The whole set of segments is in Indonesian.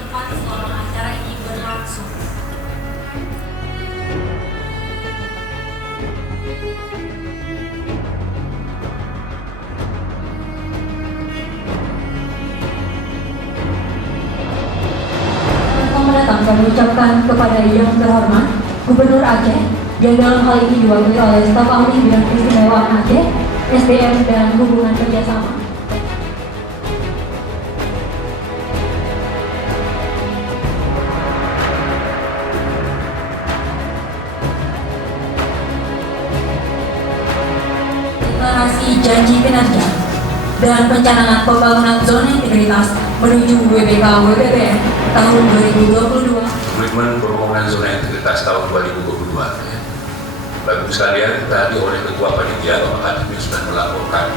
tepat selama acara ini berlangsung. Selamat datang kami ucapkan kepada Yang Terhormat Gubernur Aceh yang dalam hal ini diwakili oleh staf ahli bidang keistimewaan Aceh, SDM dan hubungan kerjasama. Deklarasi janji kinerja dan pencanangan pembangunan zona integritas menuju WBK WBBN tahun 2022. Komitmen pembangunan zona integritas tahun 2022. Ya. Bapak-Ibu sekalian, tadi oleh Ketua Panitia Bapak Hadimi sudah melaporkan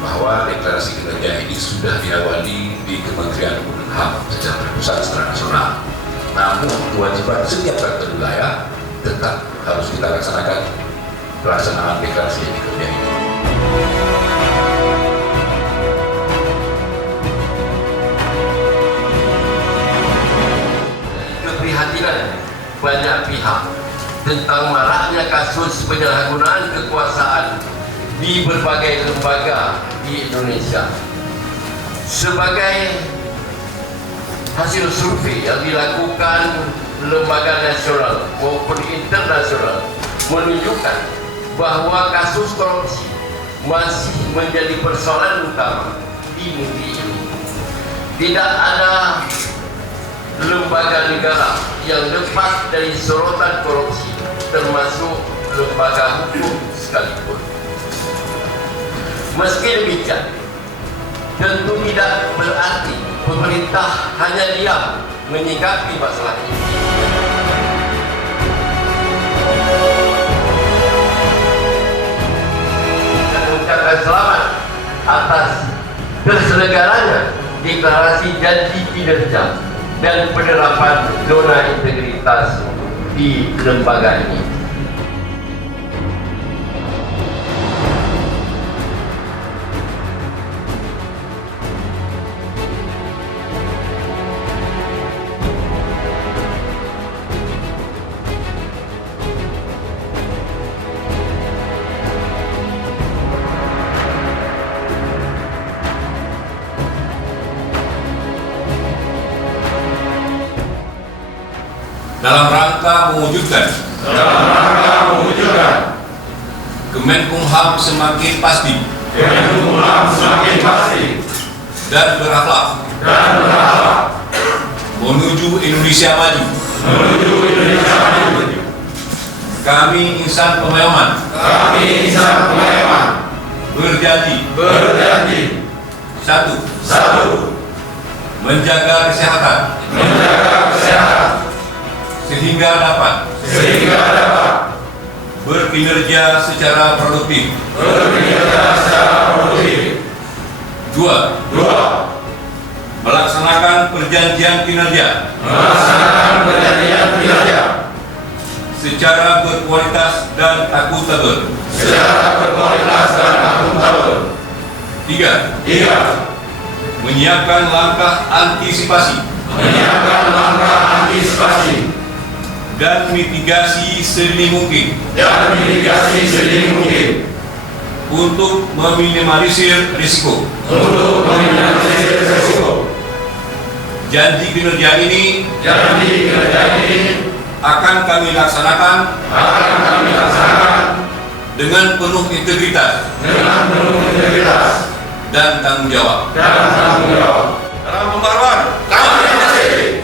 bahwa deklarasi kinerja ini sudah diawali di Kementerian Hukum dan HAM secara terpusat secara nasional. Namun kewajiban setiap kantor wilayah tetap harus kita laksanakan pelaksanaan deklarasi kinerja ini. Keprihatinan banyak pihak tentang maraknya kasus penyalahgunaan kekuasaan di berbagai lembaga di Indonesia. Sebagai hasil survei yang dilakukan lembaga nasional maupun internasional menunjukkan bahwa kasus korupsi masih menjadi persoalan utama di negeri ini. Tidak ada lembaga negara yang lepas dari sorotan korupsi, termasuk lembaga hukum sekalipun. Meski demikian, tentu tidak berarti pemerintah hanya diam menyikapi masalah ini. Dan mengucapkan selamat atas terselenggaranya deklarasi janji kinerja dan penerapan zona integritas di lembaga ini. Dalam rangka mewujudkan Kemenkumham semakin pasti dan berakhlak menuju Indonesia maju. Kami insan Pemayoman berjanji satu, menjaga kesehatan sehingga dapat berkinerja secara produktif. Dua, melaksanakan perjanjian kinerja secara berkualitas dan akuntabel. Tiga, menyiapkan langkah antisipasi dan mitigasi sedini mungkin untuk meminimalisir risiko. Janji kinerja ini akan kami laksanakan dengan penuh integritas dan tanggung jawab. Dalam pembaruan kami masih.